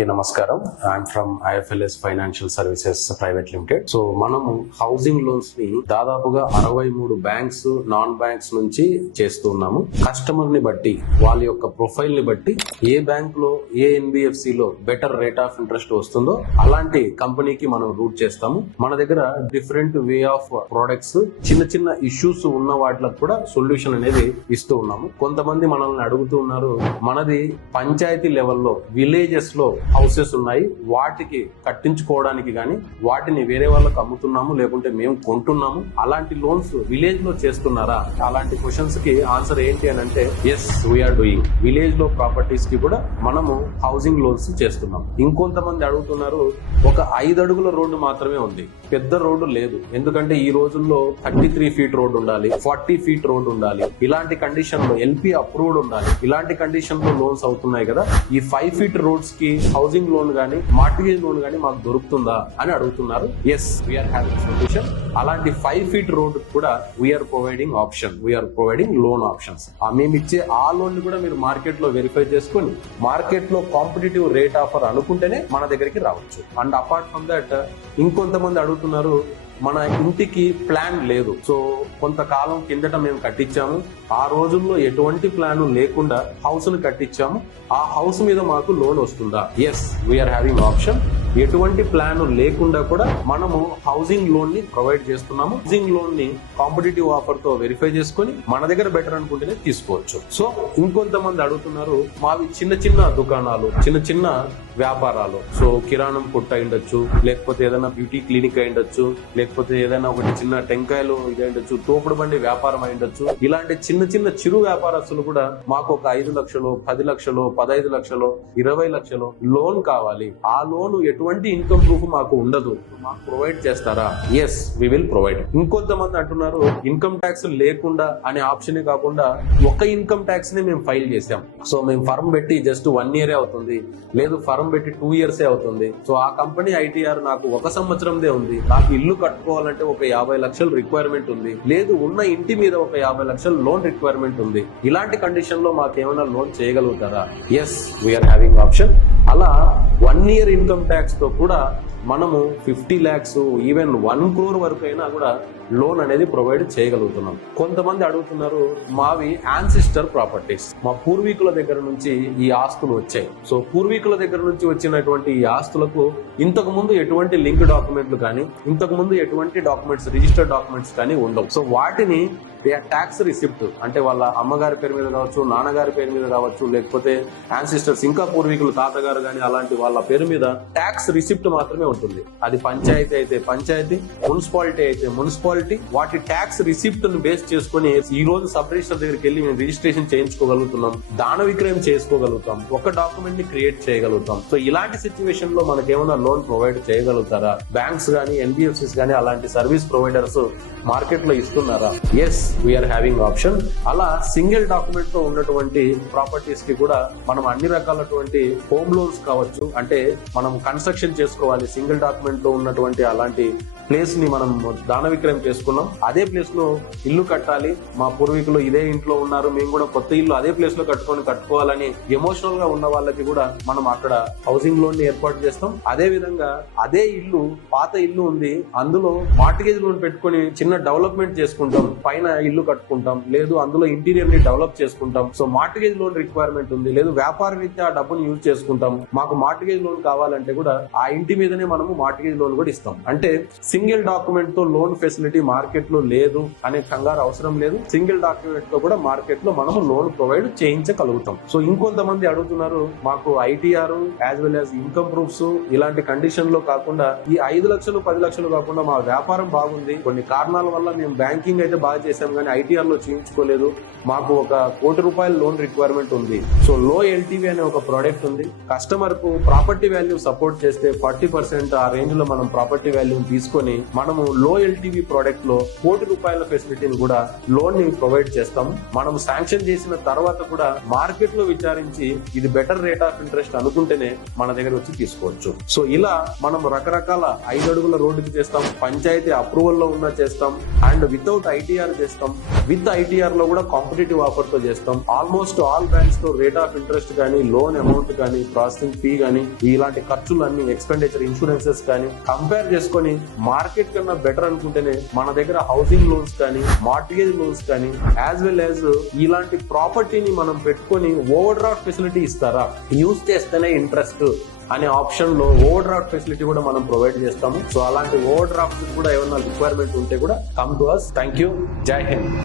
నమస్కారం. I'm from IFLS financial services private limited. So మనము housing loans ని దాదాపుగా 63 బ్యాంక్స్, నాన్ బ్యాంక్స్ నుంచి చేస్తూ ఉన్నాము. కస్టమర్ ని బట్టి, వాళ్ళ యొక్క ప్రొఫైల్ ని బట్టి ఏ బ్యాంక్ లో, ఏ NBFC లో బెటర్ రేట్ ఆఫ్ ఇంట్రెస్ట్ వస్తుందో అలాంటి కంపెనీకి మనం రూట్ చేస్తాము. మన దగ్గర డిఫరెంట్ వే ఆఫ్ ప్రొడక్ట్స్, చిన్న చిన్న ఇష్యూస్ ఉన్న వాటికి కూడా సొల్యూషన్ అనేది ఇస్తూ ఉన్నాము. కొంతమంది మనల్ని అడుగుతూ ఉన్నారు, మనది పంచాయతీ లెవెల్లో, విలేజెస్ లో హౌసెస్ ఉన్నాయి, వాటికి కట్టించుకోవడానికి గానీ వాటిని వేరే వాళ్ళకి అమ్ముతున్నాము, లేకుంటే మేము కొంటున్నాము, అలాంటి లోన్స్ విలేజ్ లో చేస్తున్నారా? అలాంటి క్వశ్చన్స్ కి ఆన్సర్ ఏంటి అని అంటే, ఎస్ వీఆర్ డూయింగ్. విలేజ్ లో ప్రాపర్టీస్ కి కూడా మనము హౌసింగ్ లోన్స్ చేస్తున్నాం. ఇంకొంతమంది అడుగుతున్నారు, ఒక 5 అడుగుల రోడ్డు మాత్రమే ఉంది, పెద్ద రోడ్డు లేదు, ఎందుకంటే ఈ రోజుల్లో 33 ఫీట్ రోడ్డు ఉండాలి, 40 ఫీట్ రోడ్డు ఉండాలి, ఇలాంటి కండిషన్ లో LP అప్రూవ్డ్ ఉండాలి, ఇలాంటి కండిషన్ లో లోన్స్ అవుతున్నాయి కదా, ఈ 5 ఫీట్ రోడ్స్ కి హౌసింగ్ లోన్ గానీ, మార్టిగేజ్ లోన్ గానీ మాకు దొరుకుతుందా అని అడుగుతున్నారు. Yes, we are having solution. అలాంటి 5 ఫీట్ రోడ్ కూడా we are providing option, we are providing loan options. మేము ఇచ్చే ఆ లోన్ ని కూడా మీరు మార్కెట్ లో వెరిఫై చేసుకుని, మార్కెట్ లో కాంపిటేటివ్ రేట్ ఆఫర్ అనుకుంటేనే మన దగ్గరికి రావచ్చు. అండ్ అపార్ట్ ఫ్రమ్ దట్, ఇంకొంతమంది అడుగుతున్నారు, మన ఇంటికి ప్లాన్ లేదు, సో కొంతకాలం కిందట మేము కట్టించాము, ఆ రోజుల్లో ఎటువంటి ప్లాన్ లేకుండా హౌస్ ని కట్టించాము, ఆ హౌస్ మీద మాకు లోన్ వస్తుందా? Yes, we are having option. ఎటువంటి ప్లాన్ లేకుండా కూడా మనము హౌసింగ్ లోన్ ని ప్రొవైడ్ చేస్తున్నాము. హౌసింగ్ లోన్ ని కాంపిటేటివ్ ఆఫర్ తో వెరిఫై చేసుకుని మన దగ్గర బెటర్ అనుకుంటేనే తీసుకోవచ్చు. సో ఇంకొంతమంది అడుగుతున్నారు, మావి చిన్న చిన్న దుకాణాలు, చిన్న చిన్న వ్యాపారాలు, సో కిరాణం కొట్టు అయిండొచ్చు, లేకపోతే ఏదైనా బ్యూటీ క్లినిక్ అయిండొచ్చు, లేకపోతే ఏదైనా ఒకటి చిన్న టెంకాయలు ఇదైండొచ్చు, తోపుడు బండి వ్యాపారం అయిండొచ్చు, ఇలాంటి చిన్న చిన్న చిరు వ్యాపారస్తులు కూడా మాకు ఒక 5 లక్షలు, 10 లక్షలు, 15 లక్షలు, 20 లక్షలు లోన్ కావాలి, ఆ లోన్ ఎటువంటి ఇన్కమ్ ప్రూఫ్ మాకు ఉండదు, మాకు ప్రొవైడ్ చేస్తారా? Yes, we will provide. ఇంకొంతమంది అంటున్నారు, ఇన్కమ్ ట్యాక్స్ లేకుండా అనే ఆప్షన్ కాకుండా ఒక ఇన్కమ్ ట్యాక్స్ ని మేము ఫైల్ చేసాం, సో మేము ఫర్మ్ పెట్టి జస్ట్ 1 ఇయర్ అవుతుంది, లేదు ఫర్మ్ పెట్టి 2 ఇయర్స్ అవుతుంది, సో ఆ కంపెనీ ITR నాకు 1 సంవత్సరందే ఉంది, నాకు ఇల్లు కట్టుకోవాలంటే ఒక 50 లక్షలు రిక్వైర్మెంట్ ఉంది, లేదు ఉన్న ఇంటి మీద ఒక 50 లక్షలు లోన్ రిక్వైర్మెంట్ ఉంది, ఇలాంటి కండిషన్ లో మాకు ఏమైనా లోన్ చేయగలుగుతారా? Yes, we are having option. అలా 1 ఇయర్ ఇన్కమ్ ట్యాక్స్ తో కూడా మనము 50 lakhs, ఈవెన్ 1 crore వరకు అయినా కూడా లోన్ అనేది ప్రొవైడ్ చేయగలుగుతున్నాం. కొంతమంది అడుగుతున్నారు, మావి యాన్సిస్టర్ ప్రాపర్టీస్, మా పూర్వీకుల దగ్గర నుంచి ఈ ఆస్తులు వచ్చాయి, సో పూర్వీకుల దగ్గర నుంచి వచ్చినటువంటి ఈ ఆస్తులకు ఇంతకు ముందు ఎటువంటి లింక్ డాక్యుమెంట్లు కానీ, ఇంతకు ముందు ఎటువంటి డాక్యుమెంట్స్, రిజిస్టర్డ్ డాక్యుమెంట్స్ కానీ ఉండవు, సో వాటిని ట్యాక్స్ రిసిప్ట్ అంటే వాళ్ళ అమ్మగారి పేరు మీద కావచ్చు, నాన్నగారి పేరు మీద కావచ్చు, లేకపోతే యాన్సిస్టర్స్ ఇంకా పూర్వీకులు తాతగారు కానీ అలాంటి వాళ్ళ పేరు మీద ట్యాక్స్ రిసిప్ట్ మాత్రమే ఉంటుంది. అది పంచాయతీ అయితే పంచాయతీ, మున్సిపాలిటీ అయితే మున్సిపాలిటీ, వాటి ట్యాక్స్ రిసిప్ట్ ను బేస్ చేసుకుని ఈ రోజు సబ్ రిజిస్టర్ దగ్గరికి వెళ్ళి మేము రిజిస్ట్రేషన్ చేయించుకోగలుగుతున్నాం, దాన విక్రయం చేసుకోగలుగుతాం, ఒక డాక్యుమెంట్ ని క్రియేట్ చేయగలుగుతాం. సో ఇలాంటి సిచ్యువేషన్ లో మనకి ఏమైనా లోన్ ప్రొవైడ్ చేయగలుగుతారా? బ్యాంక్స్ గానీ, NBFCs గానీ అలాంటి సర్వీస్ ప్రొవైడర్స్ మార్కెట్ లో ఇస్తున్నారా? ఎస్, వీఆర్ హ్యావింగ్ ఆప్షన్. అలా సింగిల్ డాక్యుమెంట్ తో ఉన్నటువంటి ప్రాపర్టీస్ కి కూడా మనం అన్ని రకాలటువంటి హోమ్ లోన్స్ కావచ్చు, అంటే మనం కన్స్ట్రక్షన్ చేసుకోవాలి, సింగిల్ డాక్యుమెంట్ లో ఉన్నటువంటి అలాంటి ప్లేస్ ని మనం దాన విక్రయం చేసుకున్నాం, అదే ప్లేస్ లో ఇల్లు కట్టాలి, మా పూర్వీకులు ఇదే ఇంట్లో ఉన్నారు, మేము కూడా కొత్త ఇల్లు అదే ప్లేస్ లో కట్టుకోవాలని ఎమోషనల్ గా ఉన్న వాళ్ళకి కూడా మనం అక్కడ హౌసింగ్ లోన్ ని ఏర్పాటు చేస్తాం. అదే విధంగా అదే ఇల్లు, పాత ఇల్లు ఉంది, అందులో మార్టిగేజ్ లోన్ పెట్టుకుని చిన్న డెవలప్మెంట్ చేసుకుంటాం, పైన ఇల్లు కట్టుకుంటాం, లేదు అందులో ఇంటీరియర్ ని డెవలప్ చేసుకుంటాం, సో మార్టిగేజ్ లోన్ రిక్వైర్మెంట్ ఉంది, లేదు వ్యాపార రీత్యా డబ్బును యూజ్ చేసుకుంటాం, మాకు మార్టిగేజ్ లోన్ కావాలంటే కూడా ఆ ఇంటి మీదనే మనము మార్టిగేజ్ లోన్ కూడా ఇస్తాం. అంటే సింగిల్ డాక్యుమెంట్ తో లోన్ ఫెసిలిటీ మార్కెట్ లో లేదు అనే కంగారు అవసరం లేదు, సింగిల్ డాక్యుమెంట్ తో కూడా మార్కెట్ లో మనము లోన్ ప్రొవైడ్ చేయించగలుగుతాం. సో ఇంకొంతమంది అడుగుతున్నారు, మాకు ITR as well as income proofs ఇలాంటి కండిషన్ లో కాకుండా, ఈ 5 లక్షలు 10 లక్షలు కాకుండా మా వ్యాపారం బాగుంది, కొన్ని కారణాల వల్ల మేము బ్యాంకింగ్ అయితే బాగా చేసాం కానీ ITR లో చేయించుకోలేదు, మాకు ఒక 1 కోటి రూపాయల లోన్ రిక్వైర్మెంట్ ఉంది, సో లో LTV అనే ఒక ప్రోడక్ట్ ఉంది, కస్టమర్ కు ప్రాపర్టీ వాల్యూ సపోర్ట్ చేస్తే 40% ఆ రేంజ్ లో మనం ప్రాపర్టీ వాల్యూ తీసుకొని మనము లో LTV ప్రోడక్ట్ ప్రొడక్ట్ లో ₹1,00,00,000 ఫెసిలిటీని కూడా లోన్ ని ప్రొవైడ్ చేస్తాం. మనం శాంక్షన్ చేసిన తర్వాత కూడా మార్కెట్ లో విచారించి ఇది బెటర్ రేట్ ఆఫ్ ఇంట్రెస్ట్ అనుకుంటేనే మన దగ్గర వచ్చి తీసుకోవచ్చు. సో ఇలా మనం రకరకాల 5 అడుగుల రోడ్డుకి చేస్తాం, పంచాయతీ అప్రూవల్ లో ఉన్న చేస్తాం, అండ్ వితౌట్ ఐటీఆర్ చేస్తాం, విత్ ఐటీఆర్ లో కూడా కాంపిటేటివ్ ఆఫర్ తో చేస్తాం. ఆల్మోస్ట్ ఆల్ బ్యాంక్స్ తో రేట్ ఆఫ్ ఇంట్రెస్ట్ కానీ, లోన్ అమౌంట్ కానీ, ప్రాసెసింగ్ ఫీ కానీ, ఇలాంటి ఖర్చులు అన్ని, ఎక్స్పెండిచర్ ఇన్సూరెన్సెస్ కానీ కంపేర్ చేసుకొని మార్కెట్ కన్నా బెటర్ అనుకుంటేనే మన దగ్గర హౌసింగ్ లోన్స్ కానీ, మార్టిగేజ్ లోన్స్ కానీ, యాజ్ వెల్ యాజ్ ఇలాంటి ప్రాపర్టీని మనం పెట్టుకొని ఓవర్ డ్రాఫ్ట్ ఫెసిలిటీ ఇస్తారా, యూజ్ చేస్తేనే ఇంట్రెస్ట్ అనే ఆప్షన్ లో ఓవర్ డ్రాఫ్ట్ ఫెసిలిటీ కూడా మనం ప్రొవైడ్ చేస్తాము. సో అలాంటి ఓవర్ డ్రాఫ్ట్ కూడా ఏమన్నా రిక్వైర్మెంట్ ఉంటే కూడా come to us. Thank you. జై హింద్.